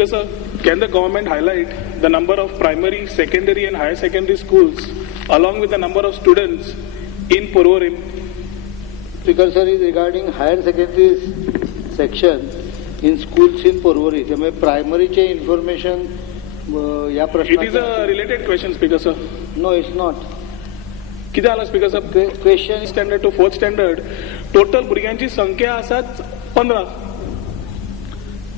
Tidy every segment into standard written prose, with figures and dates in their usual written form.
Speaker sir, can the government highlight the number of primary, secondary and higher secondary schools along with the number of students in Porvorim? Speaker sir, is regarding higher secondary section in schools in Porvorim. त्यामुळे प्रायमरीचे information या प्रश्नात. It is a related question, Speaker sir. No, it's not. किती आला speaker साहेब? Question standard to 4th standard total भुरग्यांची संख्या आसात 15.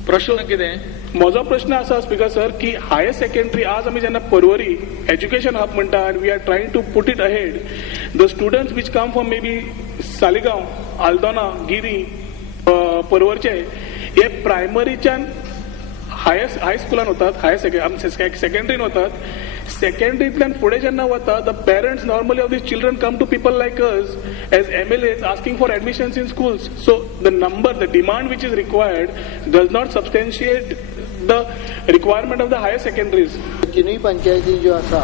प्रश्न कितें? म्हजो प्रश्न आसा स्पीकर सर की हायर सेकंडरी आज आमी जेन्ना पर्वरी एज्युकेशन हब म्हणटा आनी we are trying to put it ahead the students which come from may be Saligao, Aldona, Guirim, पर्वरचे हे प्रायमरीच्यान हाय स्कुलान वतात, हायर सेकंडरीन वतात. सेकंडरींतल्यान फुडें जेन्ना वता the parents normally of these children come to people like us as MLAs asking for admissions in schools. So the demand which is required does not substantiate the requirement of the higher secondaries. तिनूय पंचायती ज्यो आसा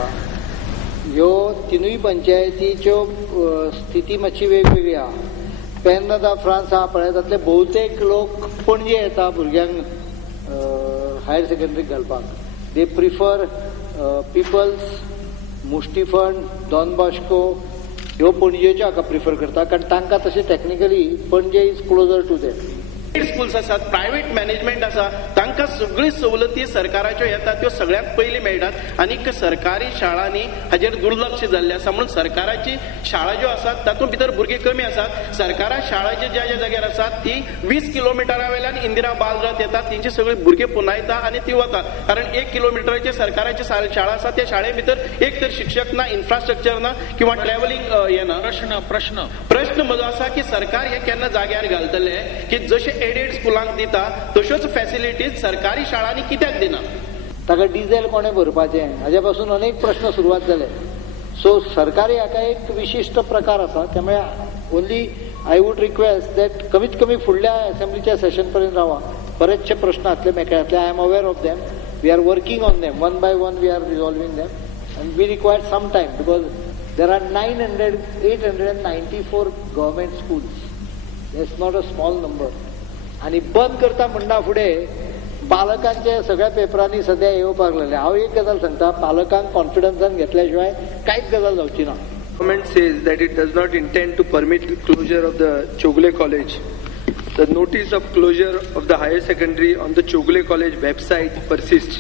ह्यो तिनूय पंचायतीच्यो स्थिती मातशी वेगवेगळी आहा. पेनदा France आहा पळय तातले बहुतेक लोक पणजे येता भुरग्यांक हायर सेकंडरीक घालपाक. They prefer people's, Mushtifund, Don Bosco ह्यो पणजेच्यो हाका प्रिफर करता कारण तांकां तशें technically Panaji is closer to them. Schools आसात, प्रायव्हेट मॅनेजमेंट आसा, तांकां सगळी सवलती सरकाराच्यो येतात त्यो सगळ्यांत पयलीं मेळटात आनी सरकारी शाळांनी हाजेर दुर्लक्ष जाल्लें आसा. म्हणून सरकाराची शाळा ज्यो आसात तातूंत भितर भुरगे कमी आसात. सरकारा शाळा ज्या जाग्यार आसात ती 20 किलोमिटरा वयल्यान इंदिरा बालरथ येतात, तेंचे सगळे भुरगे पुनायता आनी ती वतात. कारण 1 किलोमिटराचे सरकाराची शाळा आसा त्या शाळे भितर एक तर शिक्षक ना, इन्फ्रास्ट्रक्चर ना किंवा ट्रॅव्हलिंग हे ना. प्रश्न म्हजो आसा की सरकार हे केन्ना जाग्यार घालतले की जशे एडेड स्कुलांक दिता तश्योच फॅसिलिटीज सरकारी शाळांनी कित्याक दिना? ताका डिझेल कोणे भरपाचें हाजे पासून अनेक प्रश्न सुरवात जाले. सो सरकारी हाका एक विशिष्ट प्रकार आसा. त्यामुळे only I would request that कमीत कमी फुडल्या असेंब्लीच्या सेशन पर्यंत रावा. बरेचशे प्रश्न आसले मेकळ्यातले. I am aware of them. We are working on them. One by one we are resolving them and we require some time because there are 894 government schools. It's not a small number. आणि बंद करता म्हणना फुडें पालकांचे सगळ्या पेपरांनी सध्या येवपाक लागले. हांव एक गजाल सांगता, पालकांक कॉन्फिडन्सान घेतल्या शिवाय कांयच गजाल जावची ना. Government says that it does not intend to permit the closure of the Chogle College. The notice of closure of the higher secondary on the Chogle College website persists.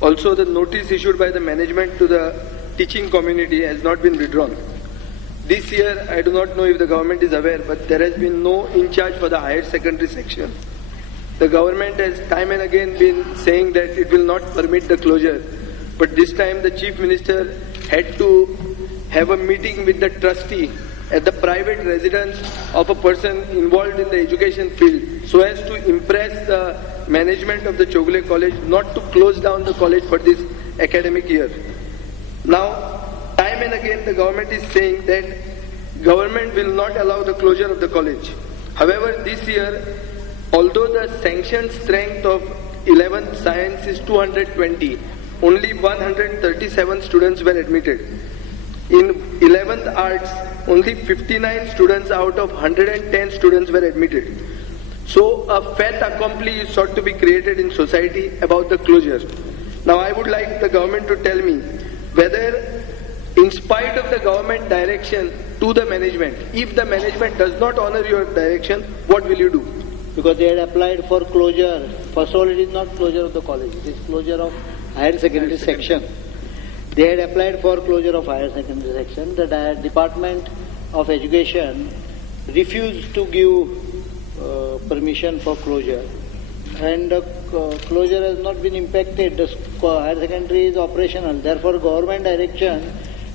Also, the notice issued by the management to the teaching community has not been withdrawn. This year, I do not know if the government is aware, but there has been no in charge for the higher secondary section. The government has time and again been saying that it will not permit the closure, but this time the Chief Minister had to have a meeting with the trustee at the private residence of a person involved in the education field so as to impress the management of the Chogle College not to close down the college for this academic year. Now, time and again the government is saying that government will not allow the closure of the college. However, this year, although the sanctioned strength of 11th science is 220, only 137 students were admitted. In 11th arts, only 59 students out of 110 students were admitted. So a fait accompli is sought to be created in society about the closure. Now I would like the government to tell me whether, in spite of the government direction to the management, if the management does not honor your direction, what will you do? Because they had applied for closure. First of all, it is not closure of the college. It is closure of higher secondary section. They had applied for closure of higher secondary section. The Department of Education refused to give permission for closure. And closure has not been impacted. The higher secondary is operational. Therefore, government direction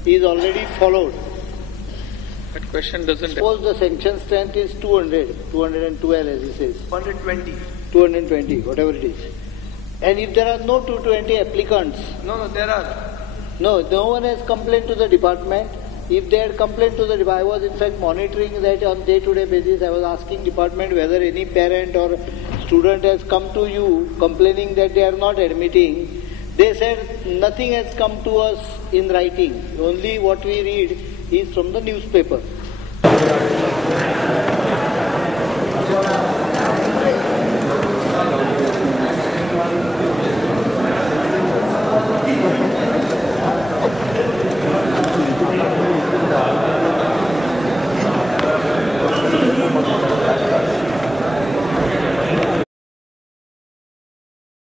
is already followed. That question doesn't. Suppose the sanction strength is 212 as he says. 220, whatever it is. And if there are no 220 applicants. No, there are. No one has complained to the department. If they had complained to the department, I was in fact monitoring that on day-to-day basis. I was asking department whether any parent or student has come to you complaining that they are not admitting. They said nothing has come to us in writing. Only what we read is from the newspaper.